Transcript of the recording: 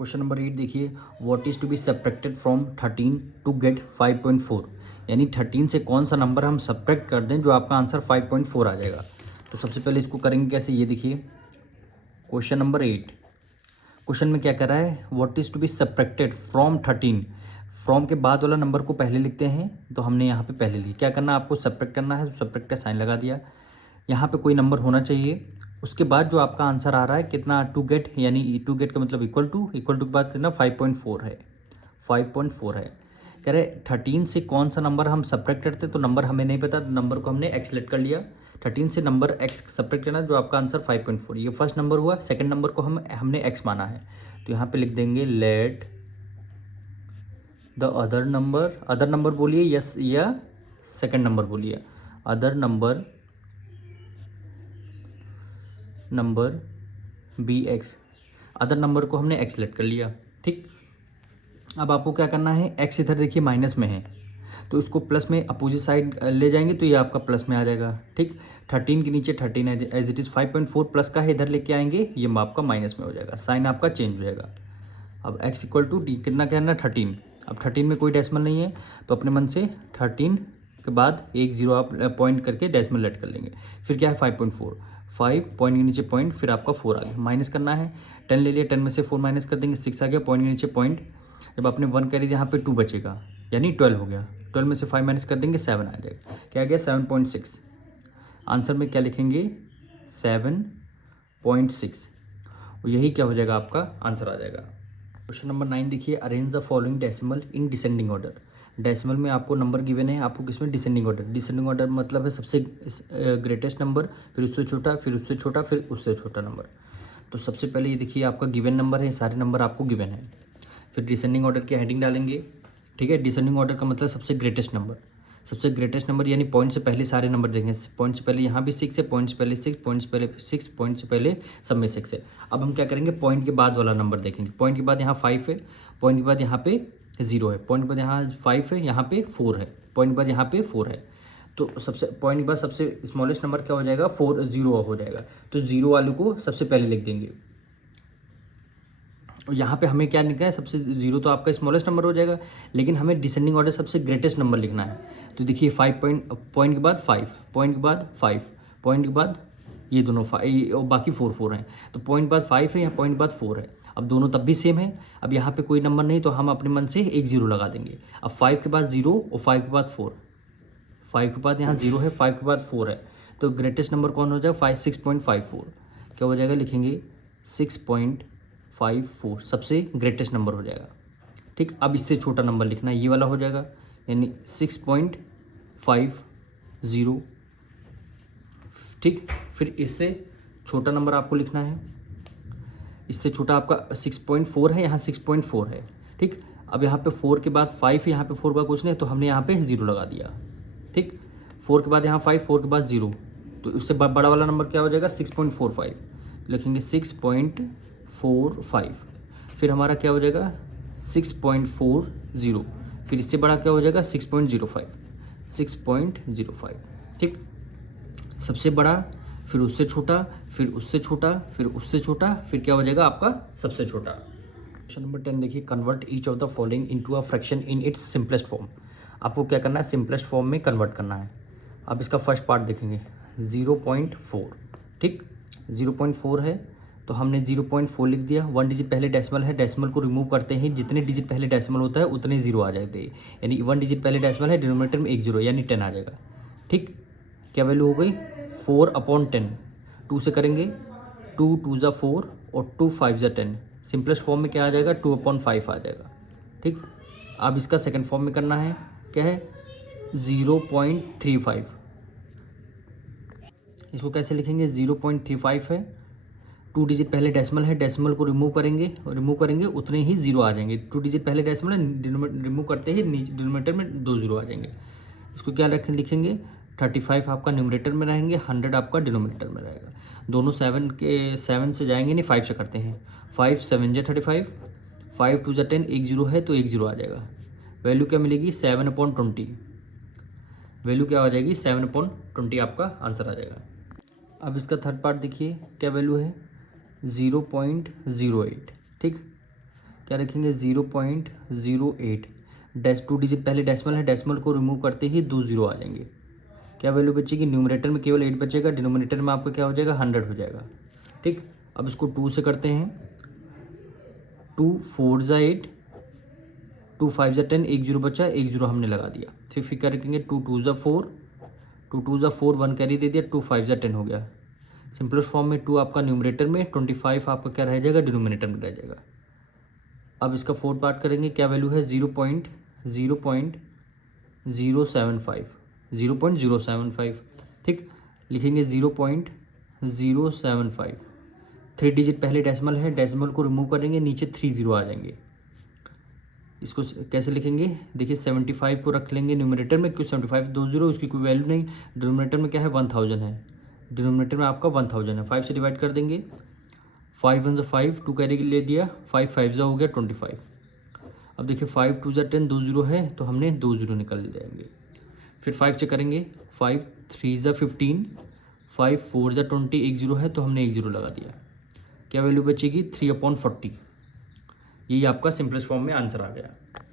Question number 8 देखिए, what is to be subtracted from 13 to get 5.4। यानी 13 से कौन सा नंबर हम सब्ट्रैक्ट कर दें जो आपका आंसर 5.4 आ जाएगा। तो सबसे पहले इसको करेंगे कैसे, ये देखिए क्वेश्चन नंबर 8। क्वेश्चन में क्या कर रहा है, what is to be subtracted from 13। From के बाद वाला नंबर को पहले लिखते हैं, तो हमने यहाँ पे पहले लिखा। क्या करना है, आपको सब्ट्रैक्ट करना है, तो सब्ट्रैक्ट का साइन लगा दिया। यहाँ पे कोई नंबर होना चाहिए, उसके बाद जो आपका आंसर आ रहा है कितना, टू गेट, यानी टू गेट का मतलब इक्वल टू के बाद कितना 5.4 है। 5.4 है। कह रहे 13 से कौन सा नंबर हम सब्ट्रैक्ट करते, तो नंबर हमें नहीं पता, तो नंबर को हमने एक्स सेलेक्ट कर लिया। 13 से नंबर एक्स सब्ट्रैक्ट करना, जो आपका आंसर 5.4, ये फर्स्ट नंबर हुआ। सेकंड नंबर को हमने एक्स माना है, तो यहाँ पे लिख देंगे लेट द अदर नंबर बोलिए यस या सेकंड नंबर बोलिए, other number be x. Other number को हमने एक्स सेलेक्ट कर लिया। ठीक, अब आपको क्या करना है, एक्स इधर देखिए माइनस में है, तो इसको प्लस में अपोजिट साइड ले जाएंगे, तो ये आपका प्लस में आ जाएगा। ठीक, 13 के नीचे 13 है एज इट इज़, 5.4 प्लस का है, इधर लेके आएंगे, ये आपका माइनस में हो जाएगा, साइन आपका चेंज हो जाएगा। अब x इक्वल टू डी कितना कहना है, 13। अब 13 में कोई डेसिमल नहीं है, तो अपने मन से 13 के बाद एक जीरो आप पॉइंट करके डेसिमल लेट कर लेंगे। फिर क्या है 5.4, 5 पॉइंट के नीचे पॉइंट, फिर आपका 4 आ गया। माइनस करना है, 10 ले लिया, 10 में से 4 माइनस कर देंगे, 6 आ गया, पॉइंट के नीचे पॉइंट। जब आपने 1 करी, यहाँ पे 2 बचेगा, यानी 12 हो गया। 12 में से 5 माइनस कर देंगे, 7 आ जाएगा। क्या आ गया, 7.6। आंसर में क्या लिखेंगे, 7.6, और यही क्या हो जाएगा, आपका आंसर आ जाएगा। क्वेश्चन नंबर 9 देखिए, arrange the following decimal in descending order. Decimal में आपको नंबर गिवन है, आपको किसमें, डिसेंडिंग ऑर्डर। डिसेंडिंग ऑर्डर मतलब है सबसे ग्रेटेस्ट नंबर, फिर उससे छोटा, फिर उससे छोटा, फिर उससे छोटा नंबर। तो सबसे पहले ये देखिए आपका गिवन नंबर है, सारे नंबर आपको गिवन है। फिर डिसेंडिंग ऑर्डर की हेडिंग डालेंगे। ठीक है, डिसेंडिंग ऑर्डर का मतलब सबसे ग्रेटेस्ट नंबर। सबसे ग्रेटेस्ट नंबर यानी पॉइंट से पहले सारे नंबर देंगे। पॉइंट से पहले यहाँ भी 6 है, पॉइंट से पहले 6, पॉइंट से पहले 6, पॉइंट से पहले सब में 6 है। अब हम क्या करेंगे, पॉइंट के बाद वाला नंबर देखेंगे। पॉइंट के बाद यहाँ 5 है, पॉइंट के बाद यहाँ पे 0 है, पॉइंट के बाद यहाँ 5 है, यहाँ पे 4 है, पॉइंट के बाद यहाँ पे 4 है। तो सबसे पॉइंट के बाद सबसे स्मॉलेस्ट नंबर क्या हो जाएगा, 4, 0 हो जाएगा। तो 0 वाले को सबसे पहले लिख देंगे। और यहाँ पे हमें क्या लिखना है, सबसे 0 तो आपका स्मॉलेस्ट नंबर हो जाएगा, लेकिन हमें डिसेंडिंग ऑर्डर सबसे ग्रेटेस्ट नंबर लिखना है। तो देखिए 5 पॉइंट के बाद 5, पॉइंट के बाद 5, पॉइंट के बाद ये दोनों 5 और बाकी 4 4 हैं। तो पॉइंट के बाद 5 है, यहाँ पॉइंट के बाद 4 है। अब दोनों तब भी सेम है। अब यहाँ पे कोई नंबर नहीं, तो हम अपने मन से एक 0 लगा देंगे। अब 5 के बाद 0 और 5 के बाद 4, 5 के बाद यहाँ 0 है, 5 के बाद 4 है, तो ग्रेटेस्ट नंबर कौन हो जाएगा, 6.54। क्या हो जाएगा, लिखेंगे 6.54 सबसे ग्रेटेस्ट नंबर हो जाएगा। ठीक, अब इससे छोटा नंबर लिखना है, ये वाला हो जाएगा, यानी 6.50। ठीक, फिर इससे छोटा नंबर आपको लिखना है, इससे छोटा आपका 6.4 है, यहाँ 6.4 है। ठीक, अब यहाँ पे 4 के बाद 5 है, यहाँ पे 4 का कुछ नहीं, तो हमने यहाँ पे 0 लगा दिया। ठीक, 4 के बाद यहाँ 5, 4 के बाद 0, तो उससे बड़ा वाला नंबर क्या हो जाएगा, 6.45। लिखेंगे 6.45। फिर हमारा क्या हो जाएगा, 6.40। फिर इससे बड़ा क्या हो जाएगा, 6.05, 6.05। ठीक, सबसे बड़ा, फिर उससे छोटा, फिर उससे छोटा, फिर उससे छोटा, फिर क्या हो जाएगा आपका सबसे छोटा। क्वेश्चन नंबर 10 देखिए, convert each of the following into a fraction in its simplest form. आपको क्या करना है, सिंपलेस्ट फॉर्म में कन्वर्ट करना है। अब इसका फर्स्ट पार्ट देखेंगे, 0.4। ठीक, 0.4 है, तो हमने 0.4 लिख दिया। 1 डिजिट पहले डेसिमल है, डेसिमल को रिमूव करते ही जितने डिजिट पहले डेसिमल होता है उतने 0 आ जाते हैं, यानी 1 डिजिट पहले डेसिमल है, डिनोमिनेटर में एक 0, यानी 10 आ जाएगा। ठीक, क्या वैल्यू हो गई, 4/10। 2 से करेंगे, 2 2 ज़ा 4 और 2 5 ज़ा 10। सिंपलेस्ट फॉर्म में क्या आ जाएगा, 2/5 आ जाएगा। ठीक, अब इसका सेकंड फॉर्म में करना है, क्या है 0.35। इसको कैसे लिखेंगे, 0.35 है, 2 डिजिट पहले डेसिमल है, डेसिमल को रिमूव करेंगे, और रिमूव करेंगे उतने ही 0 आ जाएंगे। 2 डिजिट पहले डेसिमल है, रिमूव करते ही डिनोमिनेटर में 2 0 आ जाएंगे। इसको क्या लिखेंगे, 35 आपका न्यूमरेटर में रहेंगे, 100 आपका डिनोमिनेटर में रहेगा। दोनों 7 से जाएंगे, नहीं 5 से करते हैं, 5 7 जा 35, 5 2 जा 10, एक 0 है तो एक 0 आ जाएगा। वैल्यू क्या मिलेगी, 7/20। वैल्यू क्या हो जाएगी, 7/20 आपका आंसर आ जाएगा। अब इसका थर्ड पार्ट देखिए, क्या वैल्यू है, 0.08। ठीक, क्या रखेंगे 0.08, 2 डिजिट पहले डेसिमल है, डेसिमल को रिमूव करते ही 2 जीरो आ जाएंगे। क्या वैल्यू बचेगी, न्यूमरेटर में केवल 8 बचेगा, डिनोमिनेटर में आपका क्या हो जाएगा 100 हो जाएगा। ठीक, अब इसको 2 से करते हैं, 2 4 ज़ा 8, 2 5 ज़ा 10, 1 जीरो बचा, 1 जीरो हमने लगा दिया। फिर क्या रखेंगे 2 2 ज़ा 4, 2 2 ज़ा 4, 1 कैरी दे दिया, 2 5 ज़ा 10 हो गया। सिंपलेस्ट फॉर्म में 2 आपका न्यूमरेटर में, 25 आपका क्या रह जाएगा डिनोमिनेटर में रह जाएगा। अब इसका 4 पार्ट करेंगे, क्या वैल्यू है 0.075, ठीक, लिखेंगे 0.075। 3 डिजिट पहले डेसिमल है, डेसिमल को रिमूव करेंगे, नीचे 3 जीरो आ जाएंगे। इसको कैसे लिखेंगे, देखिए 75 को रख लेंगे न्यूमरेटर में, क्यों 75 2 जीरो, उसकी कोई वैल्यू नहीं। डिनोमिनेटर में क्या है 1000 है, डिनोमिनेटर में आपका 1000 है। 5 से डिवाइड कर देंगे, 5 1 ज़ा 5, 2 कैरी ले दिया, 5 5 ज़ा हो गया 25। अब देखिए 5 2 ज़ा 10, 2 जीरो है तो हमने 2 जीरो निकल जाएंगे। फिर 5 से करेंगे, 5 3 ज़ा 15, 5 4 ज़ा 20, 1 जीरो है तो हमने 1 जीरो लगा दिया। क्या वैल्यू बचेगी 3/40। यही आपका सिंपलेस्ट फॉर्म में आंसर आ गया।